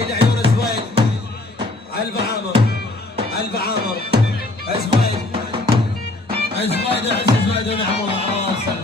زوايد عيون زوايد علب عامر علب عامر زوايد زوايد وعز زوايد ونعم الله على راسه.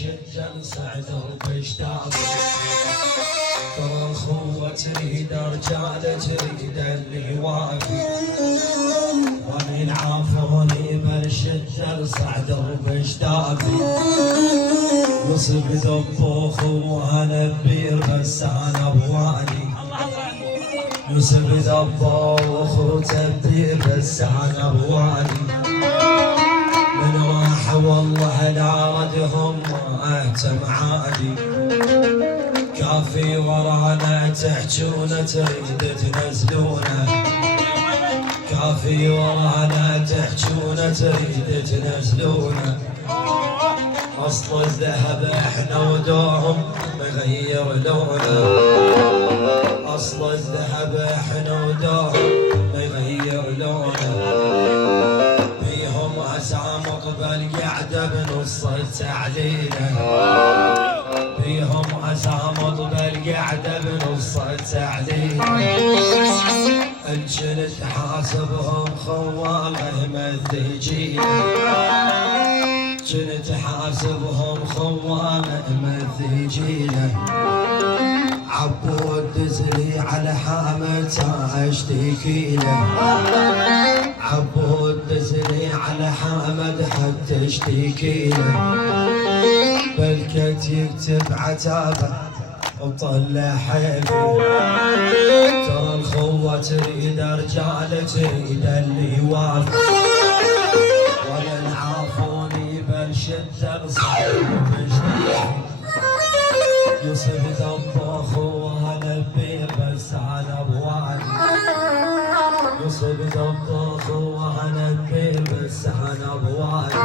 بالشدة صعدوا باشتاق، ترى الخوة تريد رجال تريد اللي يوافي، ومن عافوني بالشدة صعدوا باشتاقي، وصف ذبوخ وانا بير بس انا بوالي، يوسف ذبوخ وتبدير بس انا بوالي، من راح والله لا ردهم واهتم عادي، كافي ورانا تحجون تريد تنزلونه، كافي ورانا تحجون تريد تنزلونه، اصل الذهب احنا ودوهم مغير لونه، اصل الذهب احنا ودوهم مغير لونه، بيهم عزام قبل قعده بنص التعليله، بيهم عزام قبل قعده بنص التعليله، الجلد حاسبهم خوالله مثيجيله، جلد حاسبهم خوالله مثيجيله، عبود دزلي على حامته اشتكي له، عبود دزلي على حامد حتى اشتكي له، بلكت يكتب عتابه وطلع حيفي، ترى الخوة تريد رجال تريد اللي يوافق، ولا العافوني بالشدة صعب باشتاقي، يوسف ذبوخ وانا بير بس انا بوالي، يوسف ذبوخ وانا بير بس انا بوالي،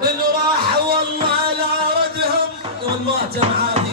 من راح والله لا ردهم والماتم عادي.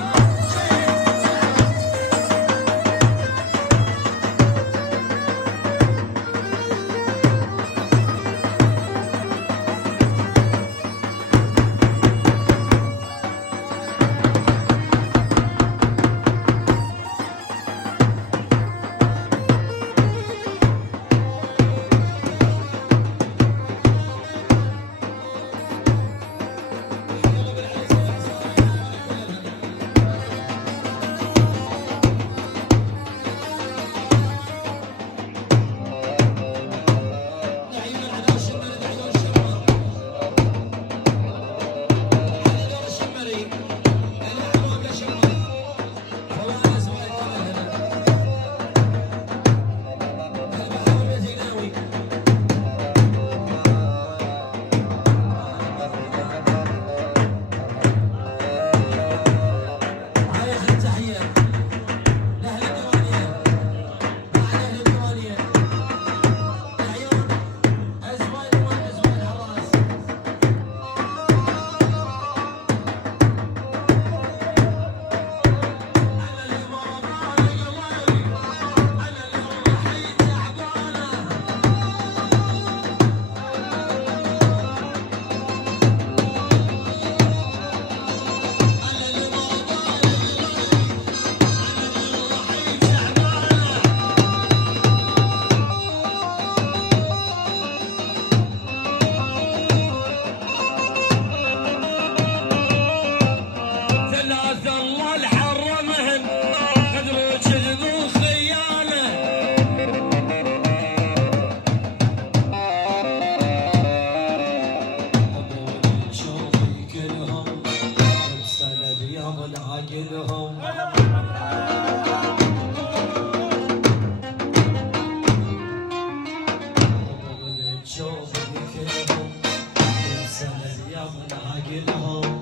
عقلهم تشوف كلهم سنة اليوم عقلهم